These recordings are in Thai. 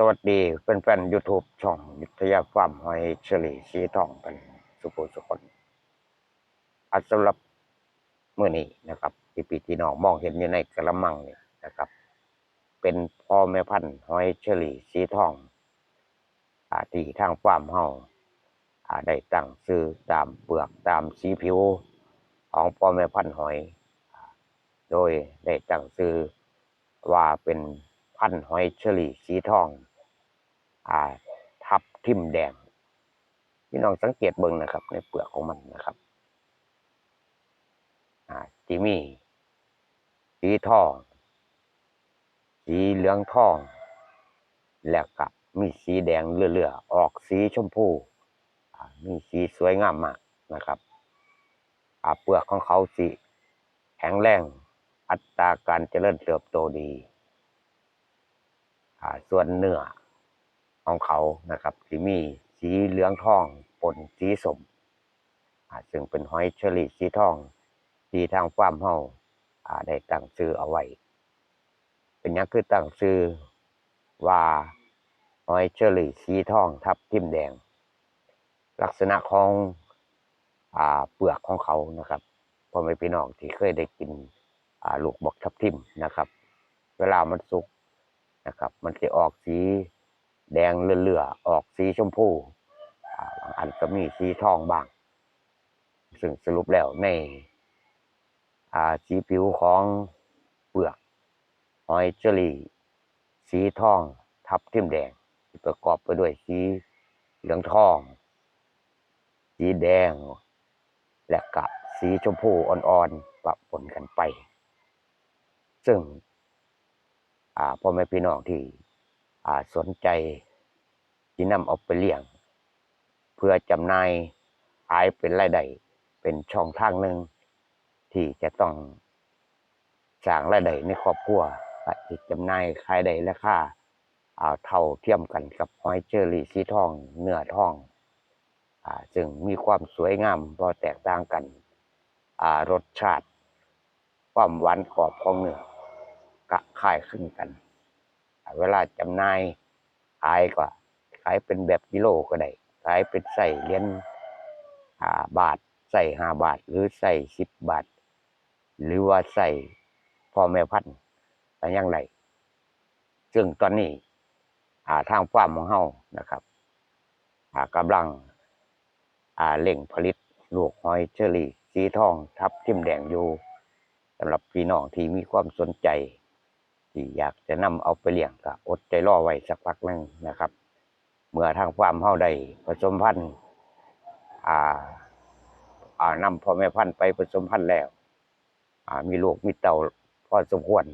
สวัสดีแฟนๆ YouTube ช่องยุทธยาฟาร์มหอยเฉลี่ยสีทองกันสุขุสุคนอัสำหรับเมื่อนี้นะครับที่ปีที่น้องมองเห็นอยู่ในกระมังนี่นะครับ เป็นพ่อแม่พันธุ์หอยเฉลี่ยสีทองอาที่ทางฟาร์มเฮาอาได้ตั้งชื่อตามเปลือกตามสีผิวของพ่อแม่พันธุ์หอย โดยได้ตั้งชื่อว่าเป็นพันธุ์หอยเฉลี่สีทอง อ่า ทับทิมแดงพี่น้องสังเกตเบิ่งนะครับ ในเปลือกของมันนะครับ อ่าจีมีสีทอง สีเหลืองทอง แล้วก็มีสีแดงเลื่อๆออกสีชมพูอ่ามีสีสวยงามมากนะครับเปลือกของเขาสีแข็งแรง อัตราการเจริญเติบโตดี ส่วนเนื้อ ของเขานะครับสีมีสีเหลืองทองปนสีสมอ่าซึ่งเป็นหอยเชอรี่สีทองที่ทางฟาร์มเฮาอ่าได้ตั้งชื่อเอาไว้เป็นยังคือตั้งชื่อว่าหอยเชอรี่สีทองทับทิมแดง ลักษณะของอเปลือกของเขานะครับพ่อแม่พี่น้องที่เคยได้กินลูกบอกทับทิมนะครับ เวลามันสุกนะครับ มันจะออกสี แดงเลื่อๆออกสีชมพูบางอันก็มีสีทองบ้าง ซึ่งสรุปแล้วในสีผิวของเปลือกหอยเจอรี่สีทองทับทิมแดง ประกอบไปด้วยสีเหลืองทอง สีแดง และกับสีชมพูอ่อนๆปะปนกันไป ซึ่งพ่อแม่พี่น้องที่ สนใจที่นำเอาไปเลี้ยง เพื่อจำหน่ายขายเป็นรายได้เป็นช่องทางหนึ่ง ที่จะต้องสร้างรายได้ในครอบครัวอาจจำหน่ายขายได้ราคาอ่าเท่าเทียมกันกับหอยเชอรี่สีทองเนื้อทองอ่าซึ่งมีความสวยงามพอแตกต่างกันอ่ารสชาติ ความหวานกรอบของเนื้อกะขายขึ้นกัน เวลาจำหน่ายขายก็ขายเป็นแบบกิโลก็ได้ขายเป็นใส่เหรียญห้าบาทใส่ห้าบาท หรือใส่สิบบาท หรือว่าใส่พ่อแม่พันธุ์แต่อยังไรซึ่งตอนนี้าทางฟาร์มของเฮานะครับกำลังเร่งผลิตลูกหอยเชอรี่สีทองทับทิมแดงอยู่สำหรับพี่น้องที่มีความสนใจ ที่อยากจะนำเอาไปเลี้ยงก็อดใจรอไว้สักพักหนึงนะครับ เมื่อทางฟาร์มเฮาได้ผสมพันธุ์อ่าอ่านำพ่อแม่พันธุ์ไปผสมพันธุ์แล้ว อ่ามีลูกมีเต่าพอสมควร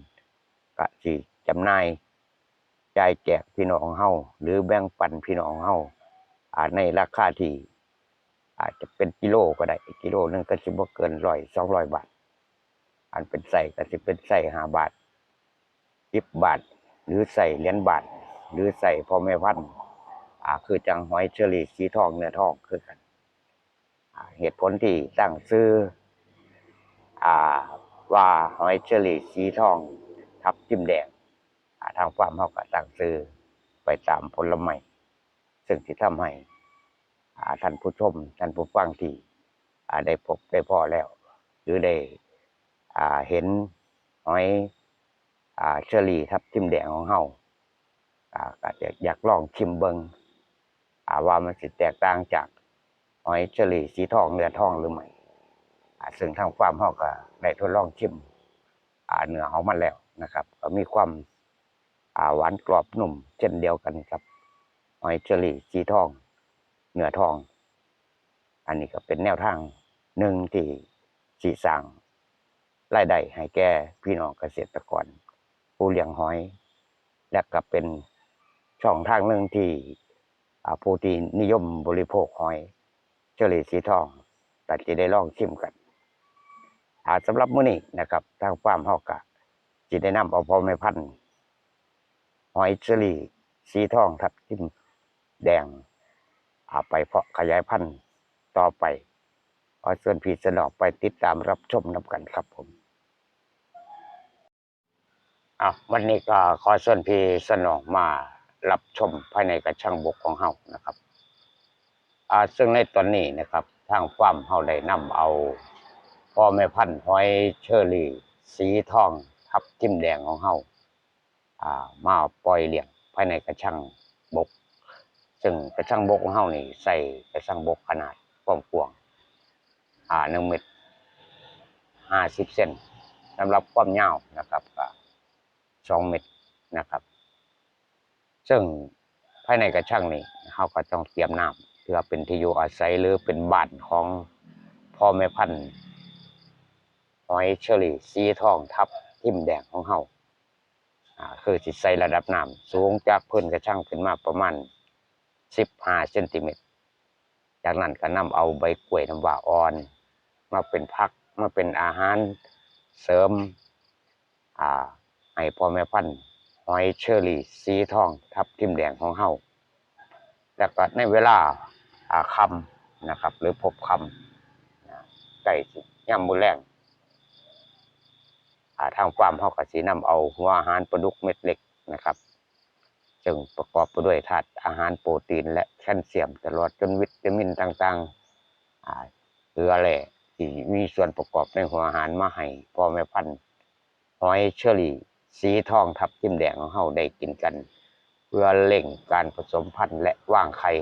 ก็สิจำนายจ่ายแจกพี่น้องเฮาหรือแบ่งปันพี่น้องเฮาอ่าในราคาที่อาจจะเป็นกิโลก็ได้กิโลหนึงก็สิบ่เกินร้อยสองร้อยบาท อันเป็นใส่ก็สิเป็นใส่ห้าบาท สิบบาท หรือใส่เหรียญบาท หรือใส่พ่อแม่พันธุ์อ่า คือจังหอยเชอรี่สีทองเนื้อทองคือกันเหตุผลที่ตั้งซื้ออ่าว่าหอยเชอรี่สีทอง ทับจิ้มแดงาทางฟาร์มเขาก็ตั้งซื้อไปตามผลไม้ซึ่งที่ทำให้อาท่านผู้ชมท่านผู้ฟังที่ได้พบได้พอแล้ว หรือได้อาเห็นหอย อ่าเชอรี่ทับทิมแดงของเฮาอ่าก็จะอยากลองชิมเบิงอ่าว่ามันสิแตกต่างจากหอยเชอรี่สีทองเนื้อทองหรือไม่อ่าซึ่งทางฟาร์มเฮาก็ได้ทดลองชิมอ่าเนื้อของมันแล้วนะครับ ก็มีความอ่าหวานกรอบนุ่มเช่นเดียวกันครับหอยเชอรี่สีทองเนื้อทอง อันนี้ก็เป็นแนวทางหนึ่งที่สีสร้างรายได้ให้แก่พี่น้องเกษตรกร ผู้เลี้ยงหอย และก็เป็นช่องทางหนึ่งที่ผู้ที่นิยมบริโภคหอยเชอรี่สีทองก็จะได้ลองชิมกันอาสำหรับมื้อนี้นะครับ ทางฟาร์มฮาก็สิได้นำเอาพอแม่พันหอยเชอรี่สีทองทับทิมแดงอาไปเพาะขยายพันธุ์ต่อไปขอเชิญพี่สนอกไปติดตามรับชมนำกันครับผม อะวันนี้ก็ขอเชิญพี่สนองมารับชมภายในกระช่างบกของเฮานะครับอ่าซึ่งในตอนนี้นะครับทางฟาร์มเฮาได้นำเอาพ่อแม่พันธุ์หอยเชอรี่ สีทองทับทิมแดงของเฮาอ่ามาปล่อยเลี้ยงภายในกระช่างบก ซึ่งกระช่างบกของเฮานี่ใส่กระช่างบกขนาดความกว้างอ่าหนึ่งเมตรห้าสิบเซนสำหรับความยาวนะครับก็ สองเมตรนะครับ ซึ่งภายในกระช่างนี่เขาก็ต้องเตรียมน้ำเพื่อเป็นที่อยู่อาศัยหรือเป็นบ้านของพ่อแม่พันธุ์หอยเชอรี่สีทองทับทิมแดงของเฮาคือสิใส่ระดับน้ำสูงจากพื้นกระช่างขึ้นมาประมาณสิบห้าเซนติเมตร จากนั้นก็นำเอาใบกล้วยน้ำว้าอ่อน มาเป็นพักมาเป็นอาหารเสริม อ่า ให้พ่อแม่พันธุ์หอยเชอรี่สีทอง ทับทิมแดงของเฮาแล้วก็ในเวลาอาคำนะครับ หรือพบคำใกล้สิย่ำมือแรงอ่าทางฟาร์มเฮาก็สินำเอาหัวอาหารปลาดุกเม็ดเล็กนะครับจึงประกอบไปด้วยธาตุอาหารโปรตีน และแคลเซียมตลอดจนวิตามินต่างๆอ่าเกลือแร่ที่มีส่วนประกอบในหัวอาหารมาให้พ่อแม่พันธุ์หอยเชอรี่ สีทองทับทิมแดงของเฮาได้กินกัน เพื่อเร่งการผสมพันธุ์และว่างไข่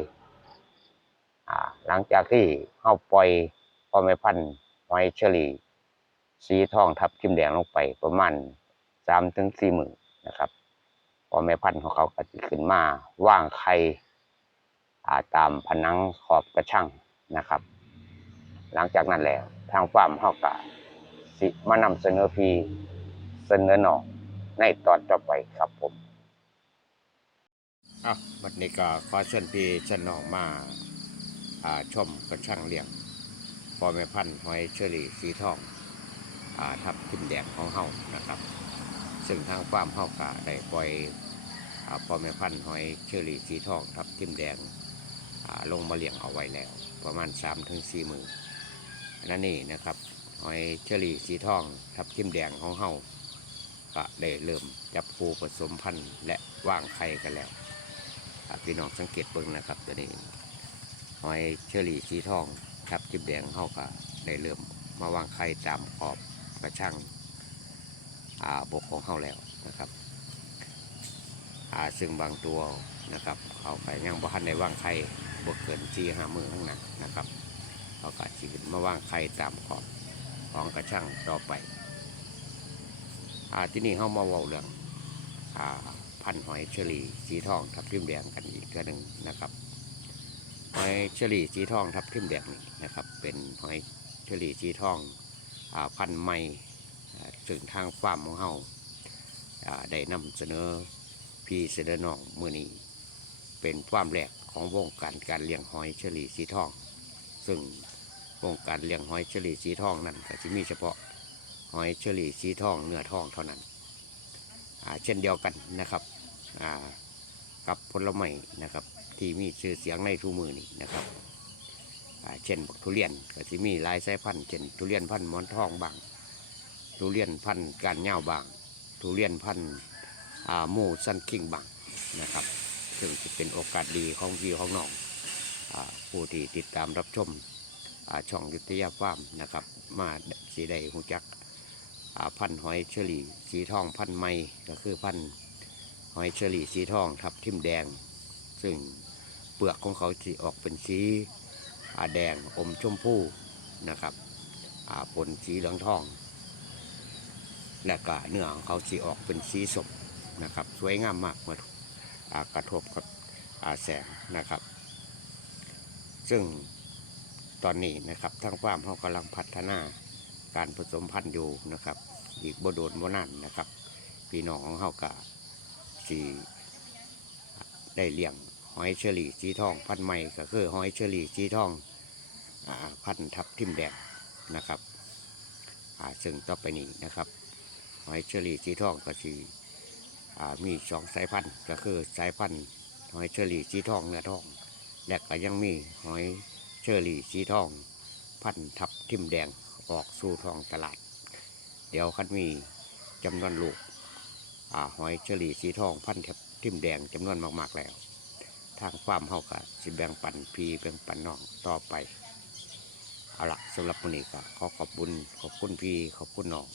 หลังจากที่เฮาปล่อยพ่อแม่พันธุ์หอยเชอรี่สีทองทับทิมแดงลงไปประมาณสามถึงสี่หมื่นนะครับพ่อแม่พันธุ์ของเขาก็จะขึ้นมาว่างไข่าตามผนังขอบกระชังนะครับ หลังจากนั้นแล้วทางฟาร์มเฮาก็สิมานำเสนอพีเสนอหนอ ในตอนต่อไปครับผมอะบัดนี้ก็ขอเชิญพี่เชิญน้องมาอ่าชมกระช่างเลี้ยงพ่อแม่พันธุ์หอยเชอรี่สีทองอ่าทับทิมแดงของเฮานะครับ ซึ่งทางฟาร์มเฮาก็ได้ปล่อยอ่าพ่อแม่พันธุ์หอยเชอรี่สีทองทับทิมแดงอ่าลงมาเลี้ยงเอาไว้แล้ว ประมาณ3-4ถึง4มือนนั่นนี่นะครับหอยเชอรี่สีทองทับทิมแดงของเฮา ก็ได้เริ่มจับคู่ผสมพันธุ์และว่างไข่กันแล้วพี่น้องสังเกตเบิ่งนะครับ ตัวนี้หอยเชอรี่สีทองทับทิมแดงเฮาก็ได้เริ่มมาว่างไข่ตามขอบกระชังอ่าบกของเฮาแล้วนะครับอาซึ่งบางตัวนะครับเขาไปยังบ่ทันได้ว่างไข่บวกเกินสี่ห้ามือข้างหน้านะครับเขาก็ชีวิตมาว่างไข่ตามขอบของกระช่างต่อไป อ่าที่นี่เขามาเว้าเรื่องอ่าพันหอยเชอรี่สีทองทับทิมแดงกันอีกตัวหนึ่งนะครับหอยเชอรี่สีทองทับทิมแดงนี่นะครับ เป็นหอยเชอรี่สีทองอ่าพันใหม่ซึ่งทางฟาร์มของเขาได้นำเสนอพี่เสนอน้องมือนี้เป็นฟามแรกของวงการการเลี้ยงหอยเชอรี่สีทอง ซึ่งวงการเลี้ยงหอยเชอรี่สีทองนั้นก็จะมีเฉพาะ หอยเชอรี่สีทองเนื้อทองเท่านั้นเช่นเดียวกันนะครับกับผลไม้นะครับ ที่มีชื่อเสียงในทุกมือนี่นะครับเช่นทุเรียนก็จะมีหลายสายพันธุ์เช่นทุเรียนพันธุ์มอนทองบางทุเรียนพันธุ์การเหย้าบางทุเรียนพันธุ์อ่าหมูซันคิงบางนะครับซึ่งจะเป็นโอกาสดีของพี่ของน้องอผู้ที่ติดตามรับชมช่องยุทธยาฟาร์มนะครับ มาสีได้หูจัก พันหอยเชอรี่สีทองพันไม้ก็คือพันหอยเชอรี่สีทองทับทิมแดง ซึ่งเปลือกของเขาสีออกเป็นสีแดงอมชมพูนะครับอาผลสีเหลืองทอง และก็เนื้อของเขาสีออกเป็นสีสมนะครับ สวยงามมากเมื่อกระทบกับแสงนะครับ ซึ่งตอนนี้นะครับทางฟาร์มเขากำลังพัฒนา การผสมพันธุ์อยู่นะครับ อีกบโดนบนานนะครับ พี่น้องของเขากะสีได้เลี้ยงหอยเชอรี่สีทอง พันธุ์ใหม่ก็คือหอยเชอรี่สีทองอพันธุ์ทับทิมแดงนะครับซึ่งต่อไปนี้นะครับ หอยเชอรี่สีทองก็สีมีสองสายพันธุ์ก็คือสายพันธุ์หอยเชอรี่สีทองเนื้อทอง และก็ยังมีหอยเชอรี่สีทอง พันธุ์ทับทิมแดง ออกสู่ท้องตลาด เดี๋ยวคันมีจำนวนลูกอหอยเฉลี่สีทองพันธุ์ทิมแดงจำนวนมากๆแล้ว ทางฟามเฮาก็สิแบ่งปันพีแบ่งปันน้องต่อไปเอาละสำหรับวันนี้ก็ขอขอบคุณขอบคุณพี่ขอบคุณน้อง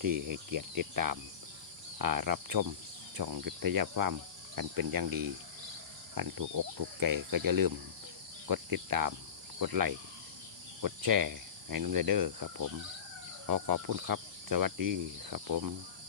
ที่ให้เกียรติติดตามรับชมช่องยุทธยาฟามกันเป็นอย่างดีกันถูกอกถูกใจก็จะลืม กดติดตาม กดไลค์กดแชร์ ให้นุ่มเด้อครับผม ขอขอบคุณครับ สวัสดีครับผม